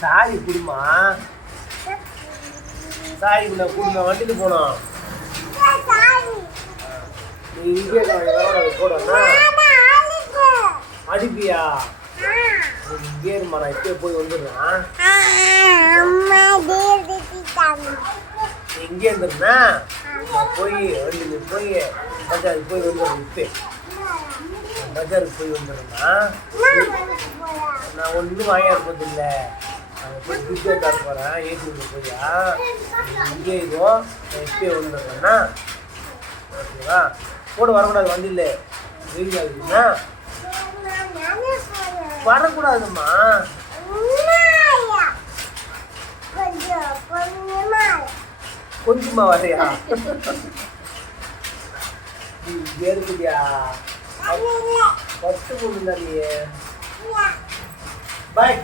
Sorry குடுமா. Sorry குடுமா குடுமா வண்டியில் போனோம் நீ இங்கே போடனா அடிப்பியா? நீ இங்கே இருமா நான் இப்பயே போய் வந்துடுறேன் நீ இருந்துருந்தா நான் போய் வண்டியில் போய் பஜாருக்கு போய் வந்துடுறேன் இப்போ பஜாருக்கு போய் வந்துடுறேன்னா ஒன்றும் வாங்கிட போதில்ல நான் போய் துட்டு தர போகிறேன் ஏடிஎம்ல போயா? இங்கே இதோ நான் இப்பயே வந்துடுறேன்னா ஓகேவா? கூட வரக்கூடாது வண்டியில். வெயில் ஆகுதுன்னா வரக்கூடாதுமா கொஞ்சமா வரையா நீ இருக்குதியா பத்து பொண்ணு நீ பாய்